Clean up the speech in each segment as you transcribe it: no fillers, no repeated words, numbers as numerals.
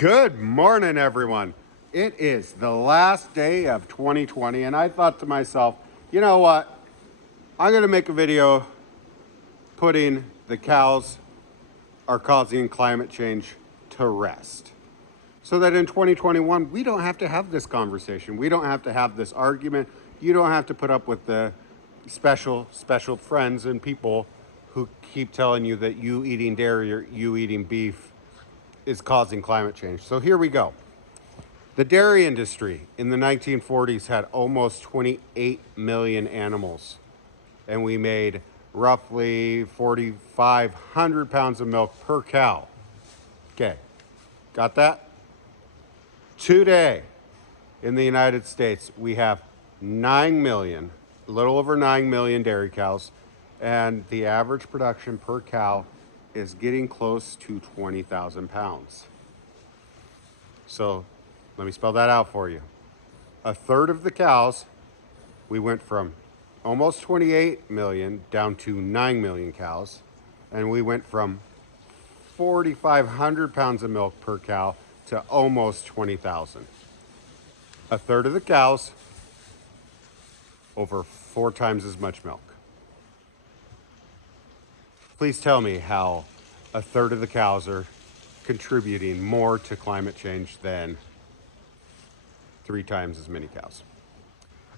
Good morning, everyone. It is the last day of 2020, and I thought to myself, you know what? I'm going to make a video putting the cows are causing climate change to rest. So that in 2021, we don't have to have this conversation. We don't have to have this argument. You don't have to put up with the special friends and people who keep telling you that you eating dairy or you eating beef is causing climate change. So here we go. The dairy industry in the 1940s had almost 28 million animals, and we made roughly 4,500 pounds of milk per cow. Okay, got that? Today, in the United States, we have 9 million, a little over 9 million dairy cows, and the average production per cow is getting close to 20,000 pounds. So let me spell that out for you. A third of the cows, we went from almost 28 million down to 9 million cows, and we went from 4,500 pounds of milk per cow to almost 20,000. A third of the cows, over 4 times as much milk. Please tell me how a third of the cows are contributing more to climate change than 3 times as many cows.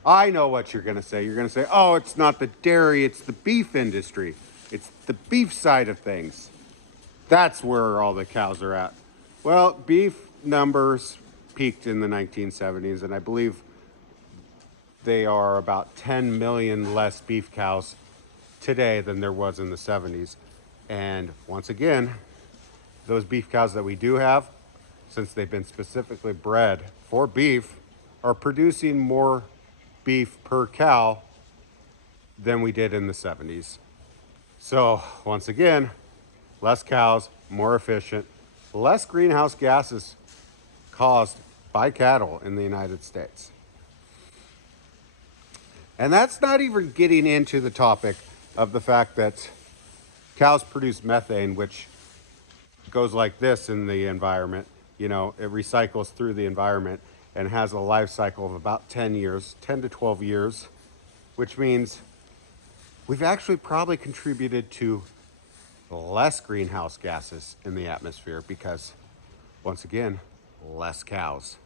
I know what you're going to say. You're going to say, oh, it's not the dairy, it's the beef industry. It's the beef side of things. That's where all the cows are at. Well, beef numbers peaked in the 1970s, and I believe they are about 10 million less beef cows today than there was in the 70s. And once again, those beef cows that we do have, since they've been specifically bred for beef, are producing more beef per cow than we did in the 70s. So once again, less cows, more efficient, less greenhouse gases caused by cattle in the United States. And that's not even getting into the topic of the fact that cows produce methane, which goes like this in the environment. You know, it recycles through the environment and has a life cycle of about 10 years, 10 to 12 years, which means we've actually probably contributed to less greenhouse gases in the atmosphere because, once again, less cows.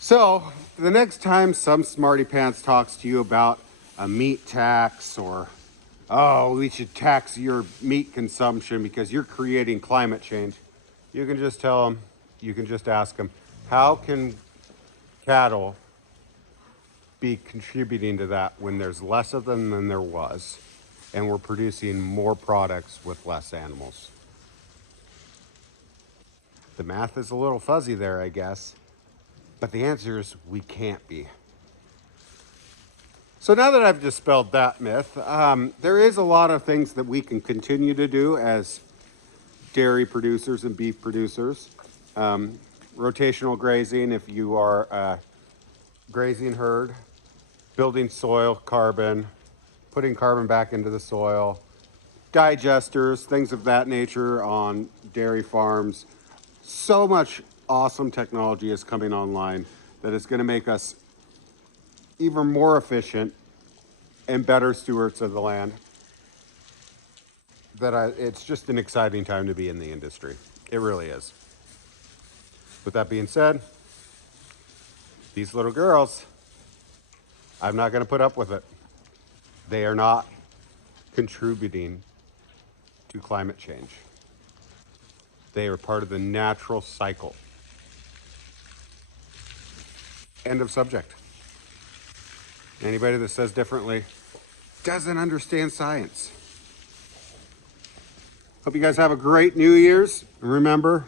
So the next time some smarty pants talks to you about a meat tax or, oh, we should tax your meat consumption because you're creating climate change, you can just tell them, you can just ask them, how can cattle be contributing to that when there's less of them than there was and we're producing more products with less animals? The math is a little fuzzy there, I guess. But the answer is we can't be. So now that I've dispelled that myth, there is a lot of things that we can continue to do as dairy producers and beef producers. Rotational grazing, if you are a grazing herd, building soil carbon, putting carbon back into the soil, digesters, things of that nature on dairy farms. So much awesome technology is coming online that is going to make us even more efficient and better stewards of the land. It's just an exciting time to be in the industry. It really is. With that being said, these little girls, I'm not going to put up with it. They are not contributing to climate change. They are part of the natural cycle. End of subject. Anybody that says differently doesn't understand science. Hope you guys have a great New Year's. And remember,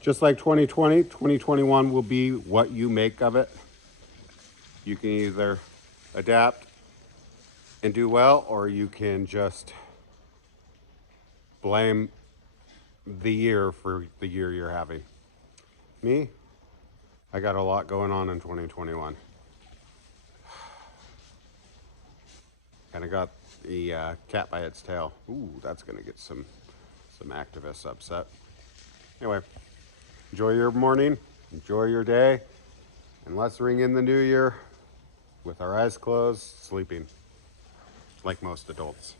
just like 2020, 2021 will be what you make of it. You can either adapt and do well, or you can just blame the year for the year you're having. Me, I got a lot going on in 2021. Kind of got the cat by its tail. Ooh, that's going to get some activists upset. Anyway, Enjoy your morning, enjoy your day, and let's ring in the new year with our eyes closed, sleeping like most adults.